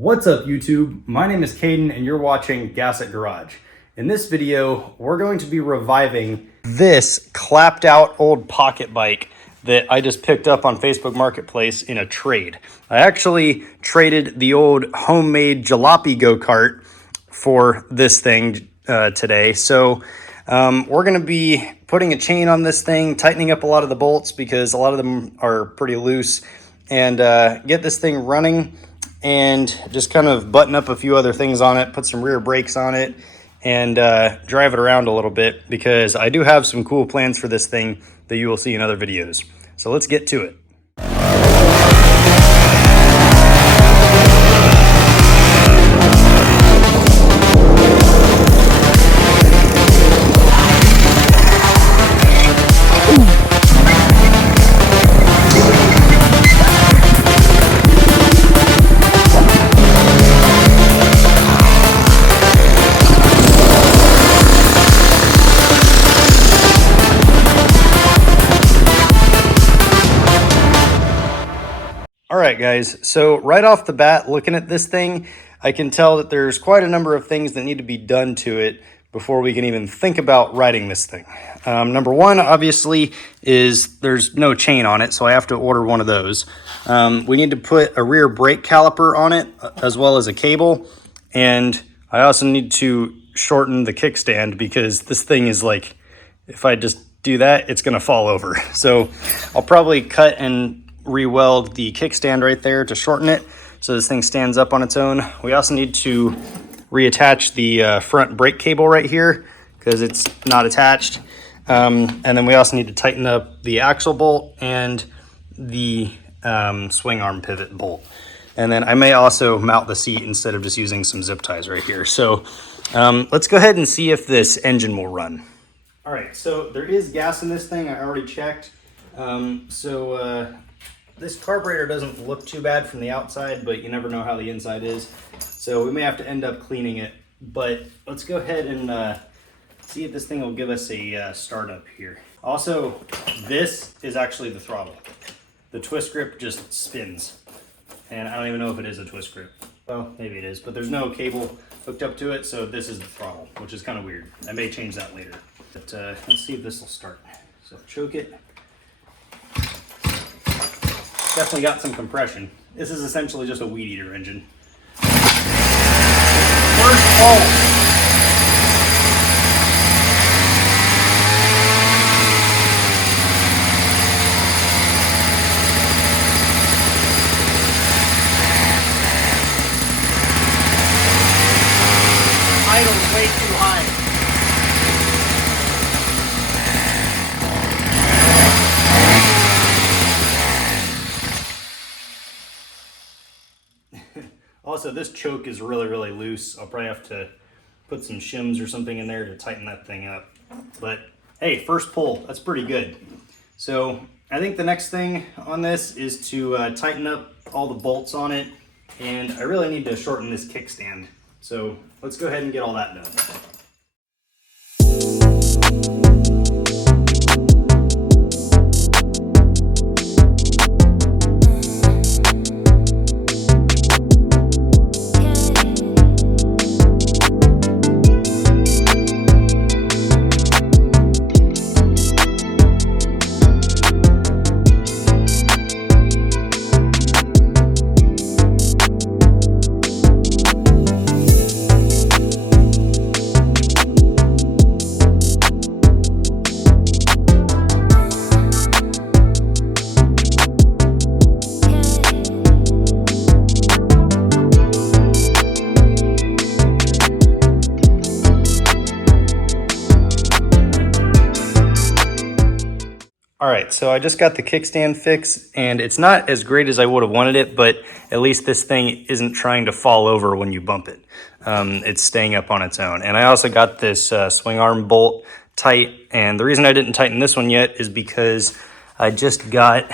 What's up YouTube? My name is Caden and you're watching Gasset Garage. In this video, we're going to be reviving this clapped out old pocket bike that I just picked up on Facebook Marketplace in a trade. I actually traded the old homemade jalopy go-kart for this thing today. So we're gonna be putting a chain on this thing, tightening up a lot of the bolts because a lot of them are pretty loose, and get this thing running and just kind of button up a few other things on it, put some rear brakes on it, and drive it around a little bit because I do have some cool plans for this thing that you will see in other videos. So let's get to it. All right, guys, so right off the bat, looking at this thing, I can tell that there's quite a number of things that need to be done to it before we can even think about riding this thing. Number one, obviously, is there's no chain on it, so I have to order one of those. We need to put a rear brake caliper on it, as well as a cable, and I also need to shorten the kickstand because this thing is like, if I just do that, it's gonna fall over. So I'll probably cut and re-weld the kickstand right there to shorten it so this thing stands up on its own. We also need to reattach the front brake cable right here because it's not attached. And then we also need to tighten up the axle bolt and the swing arm pivot bolt. And then I may also mount the seat instead of just using some zip ties right here. So let's go ahead and see if this engine will run. All right, so there is gas in this thing. I already checked. This carburetor doesn't look too bad from the outside, but you never know how the inside is. So we may have to end up cleaning it, but let's go ahead and see if this thing will give us a start up here. Also, this is actually the throttle. The twist grip just spins, and I don't even know if it is a twist grip. Well, maybe it is, but there's no cable hooked up to it, so this is the throttle, which is kind of weird. I may change that later, but let's see if this will start. So choke it. Definitely got some compression. This is essentially just a weed eater engine. First pulse. Idle's way too high. Also, this choke is really loose. I'll probably have to put some shims or something in there to tighten that thing up. But hey, first pull, that's pretty good. So I think the next thing on this is to tighten up all the bolts on it, and I really need to shorten this kickstand. So let's go ahead and get all that done. All right, so I just got the kickstand fixed, and it's not as great as I would have wanted it, but at least this thing isn't trying to fall over when you bump it. It's staying up on its own. And I also got this swing arm bolt tight, and the reason I didn't tighten this one yet is because I just got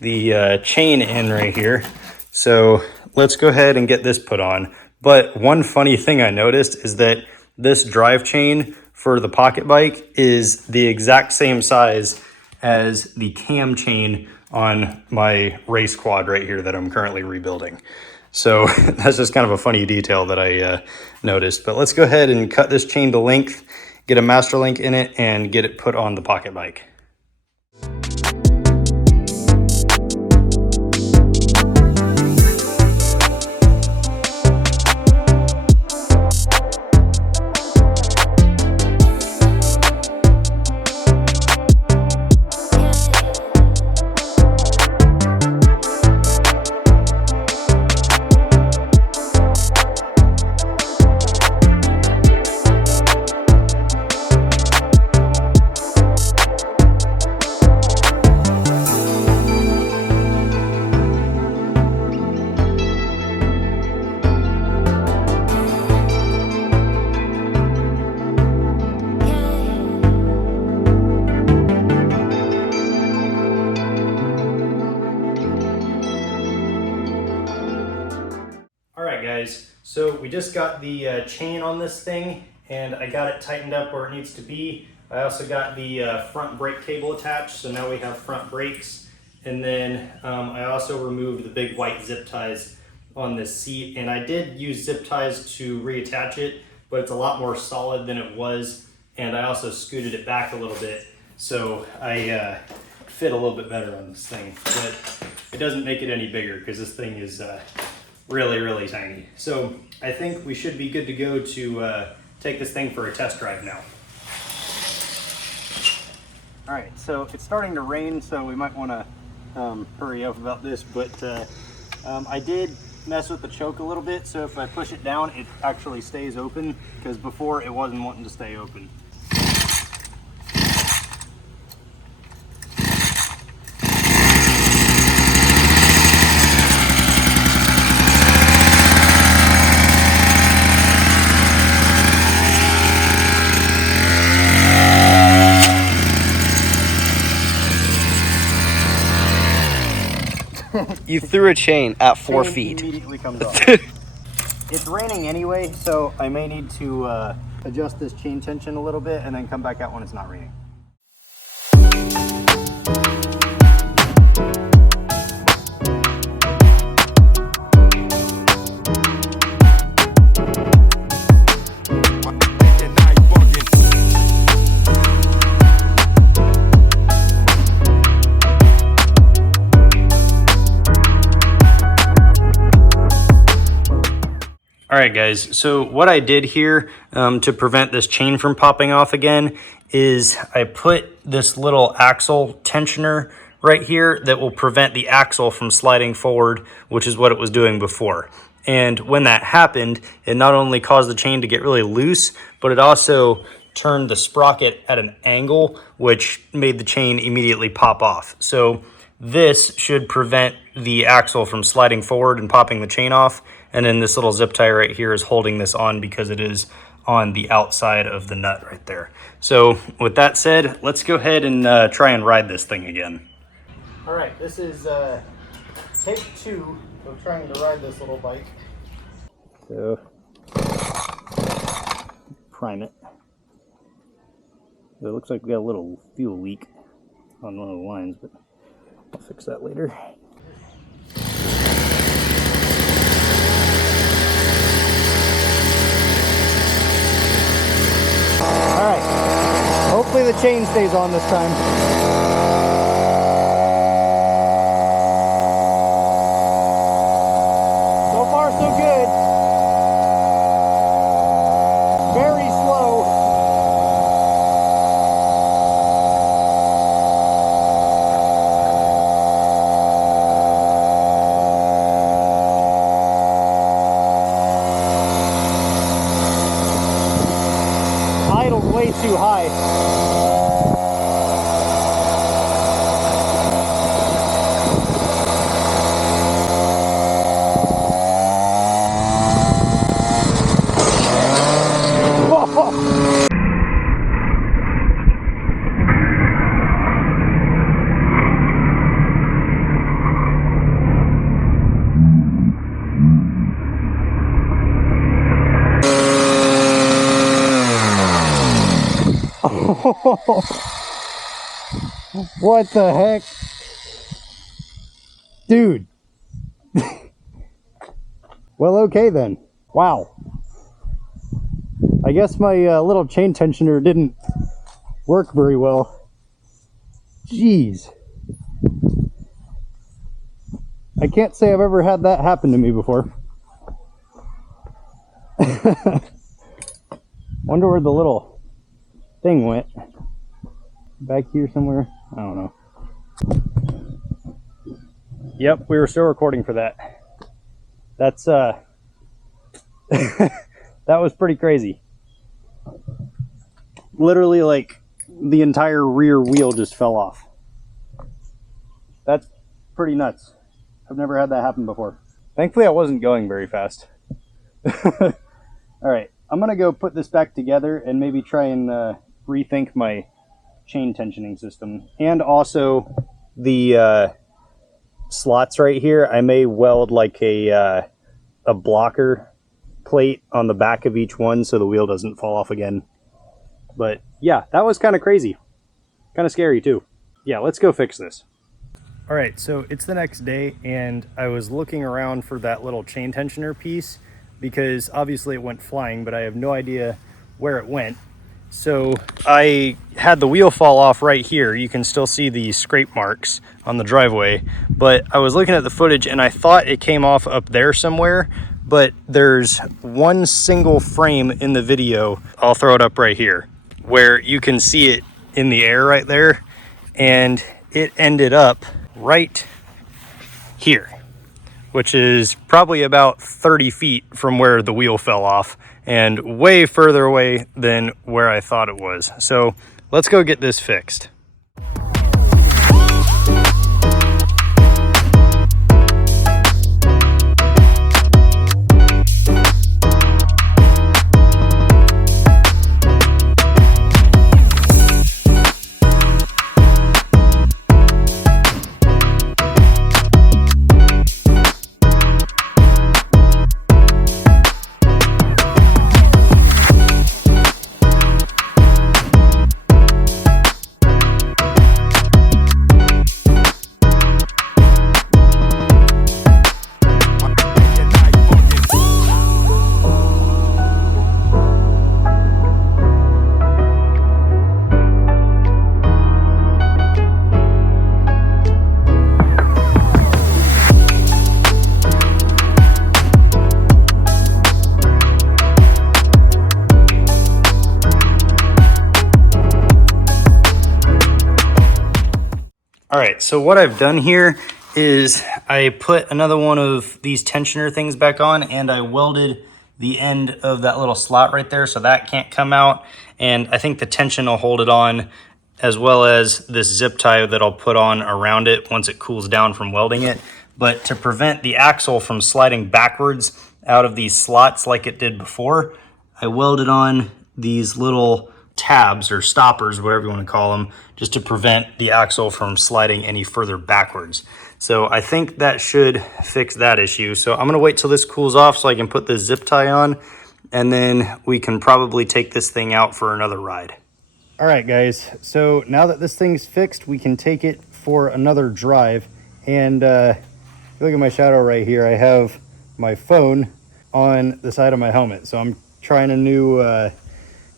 the chain in right here. So let's go ahead and get this put on. But one funny thing I noticed is that this drive chain for the pocket bike is the exact same size as the cam chain on my race quad right here that I'm currently rebuilding. So that's just kind of a funny detail that I noticed. But let's go ahead and cut this chain to length, get a master link in it, and get it put on the pocket bike. Guys, so we just got the chain on this thing and I got it tightened up where it needs to be. I also got the front brake cable attached, so now we have front brakes. And then I also removed the big white zip ties on this seat, and I did use zip ties to reattach it, but it's a lot more solid than it was, and I also scooted it back a little bit so I fit a little bit better on this thing, but it doesn't make it any bigger because this thing is really tiny. So I think we should be good to go to take this thing for a test drive now. All right, so it's starting to rain, so we might want to hurry up about this, but I did mess with the choke a little bit, so if I push it down, it actually stays open, because before it wasn't wanting to stay open. You threw a chain at 4 feet. Immediately comes off. It's raining anyway, so I may need to adjust this chain tension a little bit and then come back out when it's not raining. All right, guys, so what I did here to prevent this chain from popping off again is I put this little axle tensioner right here that will prevent the axle from sliding forward, which is what it was doing before. And when that happened, it not only caused the chain to get really loose, but it also turned the sprocket at an angle, which made the chain immediately pop off. So this should prevent the axle from sliding forward and popping the chain off. And then this little zip tie right here is holding this on because it is on the outside of the nut right there. So with that said, let's go ahead and try and ride this thing again. All right, this is take 2 of trying to ride this little bike. So prime it. It looks like we got a little fuel leak on one of the lines, but I'll fix that later. Alright, hopefully the chain stays on this time. So far so good. Very slow. Idled way too high. What the heck? Dude. Well, okay then. Wow. I guess my little chain tensioner didn't work very well. Jeez. I can't say I've ever had that happen to me before. Wonder where the little thing went. Back here somewhere? I don't know. Yep, we were still recording for that. That's that was pretty crazy. Literally, like, the entire rear wheel just fell off. That's pretty nuts. I've never had that happen before. Thankfully, I wasn't going very fast. All right, I'm gonna go put this back together and maybe try and rethink my chain tensioning system. And also the slots right here, I may weld like a blocker plate on the back of each one so the wheel doesn't fall off again. But yeah, that was kind of crazy. Kind of scary too. Yeah, let's go fix this. All right, so it's the next day and I was looking around for that little chain tensioner piece because obviously it went flying, but I have no idea where it went. So I had the wheel fall off right here. You can still see the scrape marks on the driveway, but I was looking at the footage and I thought it came off up there somewhere, but there's one single frame in the video, I'll throw it up right here, where you can see it in the air right there, and it ended up right here, which is probably about 30 feet from where the wheel fell off and way further away than where I thought it was. So let's go get this fixed. All right, so what I've done here is I put another one of these tensioner things back on and I welded the end of that little slot right there so that can't come out. And I think the tension will hold it on, as well as this zip tie that I'll put on around it once it cools down from welding it. But to prevent the axle from sliding backwards out of these slots like it did before, I welded on these little tabs or stoppers, whatever you want to call them, just to prevent the axle from sliding any further backwards. So I think that should fix that issue. So I'm going to wait till this cools off so I can put this zip tie on, and then we can probably take this thing out for another ride. All right, guys. So now that this thing's fixed, we can take it for another drive. And look at my shadow right here. I have my phone on the side of my helmet. So I'm trying a new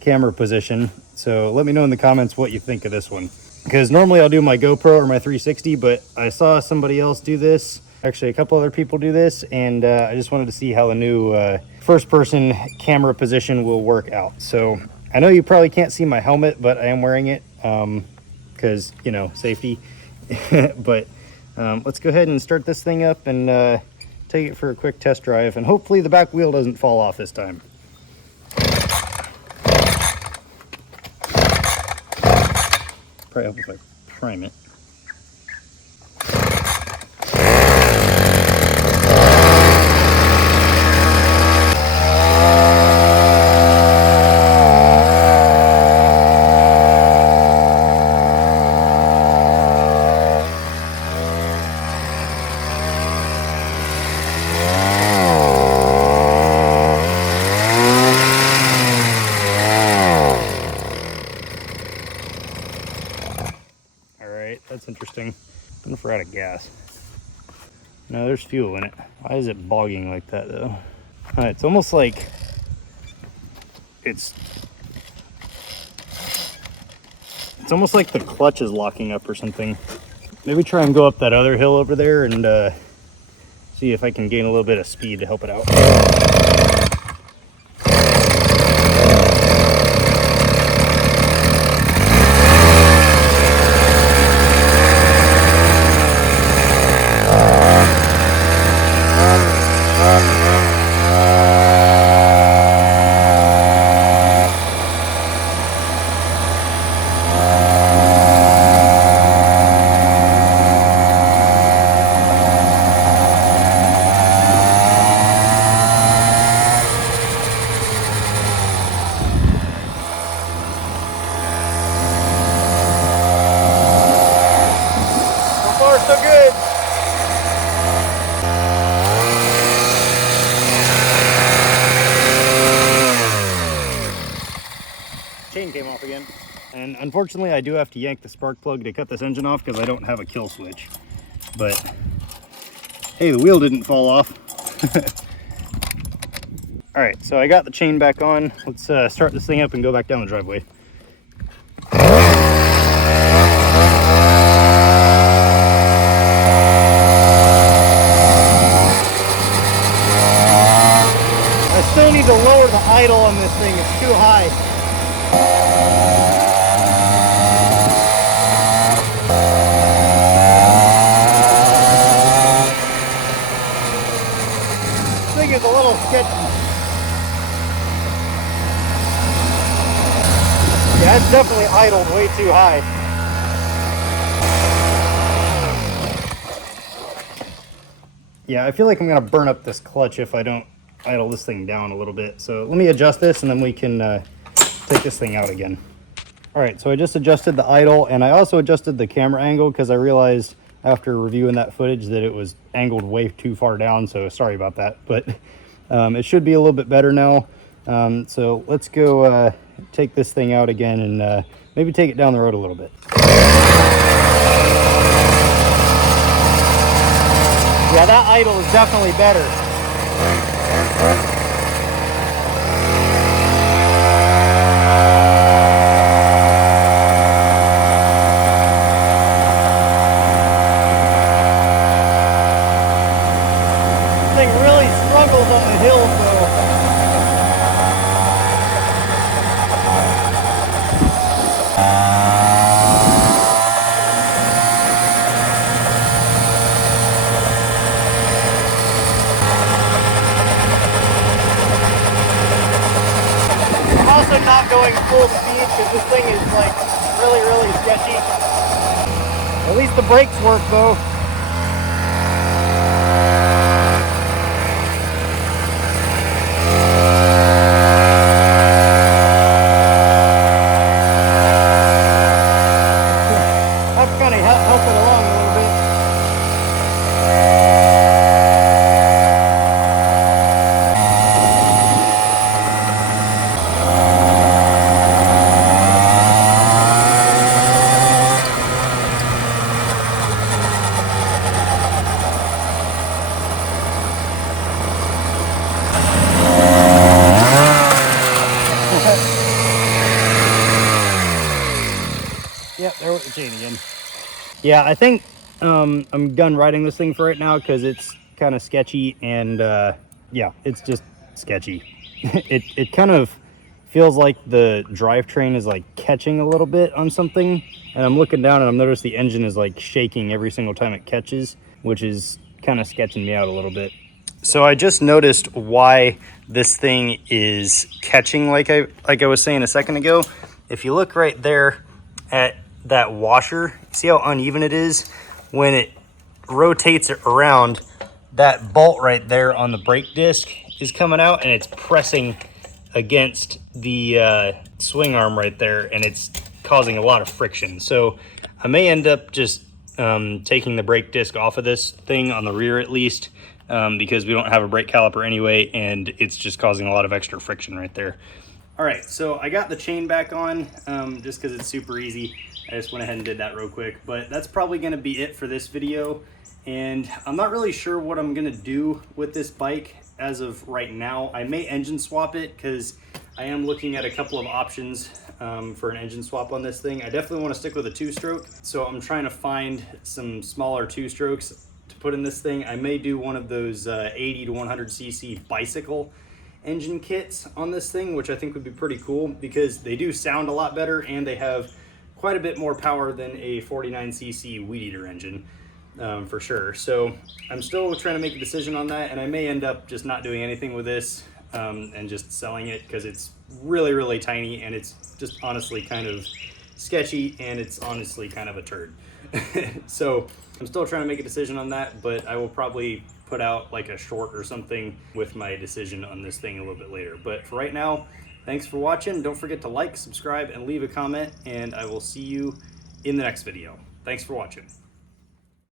camera position. So let me know in the comments what you think of this one, because normally I'll do my GoPro or my 360, but I saw somebody else do this, actually a couple other people do this, and I just wanted to see how the new first person camera position will work out. So I know you probably can't see my helmet, but I am wearing it because, you know, safety. But let's go ahead and start this thing up and take it for a quick test drive, and hopefully the back wheel doesn't fall off this time. Probably help if I prime it. That's interesting. I wonder if we're out of gas. No, there's fuel in it. Why is it bogging like that though? It's almost like it's almost like the clutch is locking up or something. Maybe try and go up that other hill over there and see if I can gain a little bit of speed to help it out. So good. Chain came off again. And unfortunately I do have to yank the spark plug to cut this engine off because I don't have a kill switch. But hey, the wheel didn't fall off. All right, so I got the chain back on. Let's start this thing up and go back down the driveway. I still need to lower the idle on this thing, it's too high. This thing is a little sketchy. Yeah, it's definitely idled way too high. Yeah, I feel like I'm gonna burn up this clutch if I don't idle this thing down a little bit. So let me adjust this and then we can take this thing out again. All right, so I just adjusted the idle and I also adjusted the camera angle because I realized after reviewing that footage that it was angled way too far down, so sorry about that. But it should be a little bit better now. So let's go take this thing out again and maybe take it down the road a little bit. Yeah, that idle is definitely better. This thing really struggles on the hills though. Also not going full speed because this thing is like really sketchy. At least the brakes work though. That's kind of help it along a little bit. Yep, there went the chain again. Yeah, I think I'm done riding this thing for right now because it's kind of sketchy and yeah, it's just sketchy. It kind of feels like the drivetrain is like catching a little bit on something, and I'm looking down and I've noticed the engine is like shaking every single time it catches, which is kind of sketching me out a little bit. So I just noticed why this thing is catching like I was saying a second ago. If you look right there at that washer, see how uneven it is? When it rotates it around, that bolt right there on the brake disc is coming out and it's pressing against the swing arm right there, and it's causing a lot of friction. So I may end up just taking the brake disc off of this thing on the rear at least, because we don't have a brake caliper anyway, and it's just causing a lot of extra friction right there. All right, so I got the chain back on just because it's super easy. I just went ahead and did that real quick, but that's probably going to be it for this video. and I'm not really sure what I'm gonna do with this bike as of right now. I may engine swap it because I am looking at a couple of options for an engine swap on this thing. I definitely want to stick with a 2-stroke, so I'm trying to find some smaller 2-strokes to put in this thing. I may do one of those 80 to 100 cc bicycle engine kits on this thing, which I think would be pretty cool because they do sound a lot better and they have quite a bit more power than a 49cc Weed Eater engine. For sure. So I'm still trying to make a decision on that, and I may end up just not doing anything with this and just selling it because it's really tiny and it's just honestly kind of sketchy and it's honestly kind of a turd. So I'm still trying to make a decision on that, but I will probably put out like a short or something with my decision on this thing a little bit later. But for right now, thanks for watching. Don't forget to like, subscribe, and leave a comment, and I will see you in the next video. Thanks for watching.